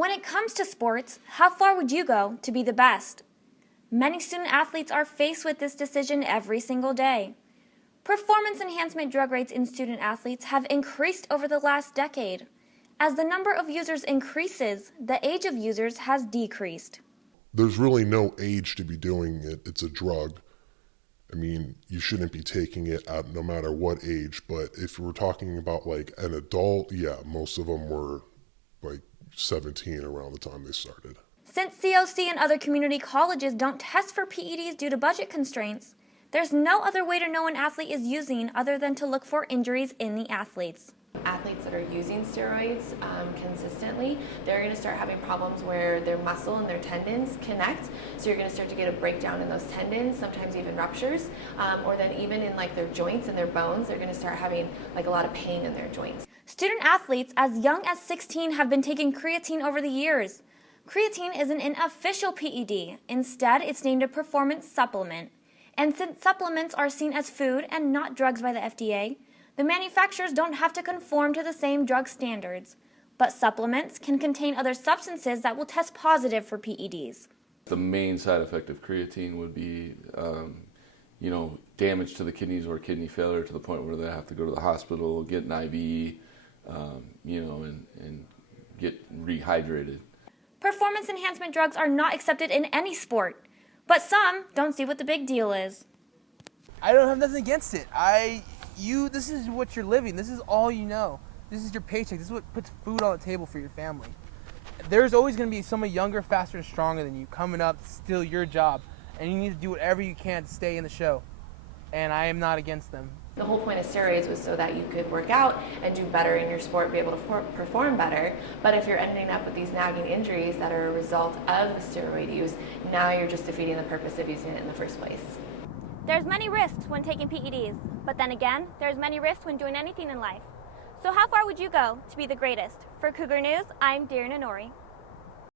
When it comes to sports, how far would you go to be the best? Many student athletes are faced with this decision every single day. Performance enhancement drug rates in student athletes have increased over the last decade. As the number of users increases, the age of users has decreased. There's really no age to be doing it. It's a drug. I mean, you shouldn't be taking it at no matter what age, but if we're talking about like an adult, yeah, most of them were like 17 around the time they started. Since COC and other community colleges don't test for PEDs due to budget constraints, there's no other way to know an athlete is using other than to look for injuries in the athletes. Athletes that are using steroids consistently, they're going to start having problems where their muscle and their tendons connect. So you're going to start to get a breakdown in those tendons, sometimes even ruptures, or then even in like their joints and their bones, they're going to start having like a lot of pain in their joints. Student athletes as young as 16 have been taking creatine over the years. Creatine isn't an official PED. Instead, it's named a performance supplement. And since supplements are seen as food and not drugs by the FDA, the manufacturers don't have to conform to the same drug standards. But supplements can contain other substances that will test positive for PEDs. The main side effect of creatine would be, damage to the kidneys or kidney failure to the point where they have to go to the hospital, get an IV, and get rehydrated. Performance enhancement drugs are not accepted in any sport, but some don't see what the big deal is. I don't have nothing against it. This is what you're living. This is all you know. This is your paycheck. This is what puts food on the table for your family. There's always going to be someone younger, faster, and stronger than you coming up to steal your job, and you need to do whatever you can to stay in the show. And I am not against them. The whole point of steroids was so that you could work out and do better in your sport, be able to perform better. But if you're ending up with these nagging injuries that are a result of the steroid use, now you're just defeating the purpose of using it in the first place. There's many risks when taking PEDs, but then again, there's many risks when doing anything in life. So how far would you go to be the greatest? For Cougar News, I'm Darren Inori.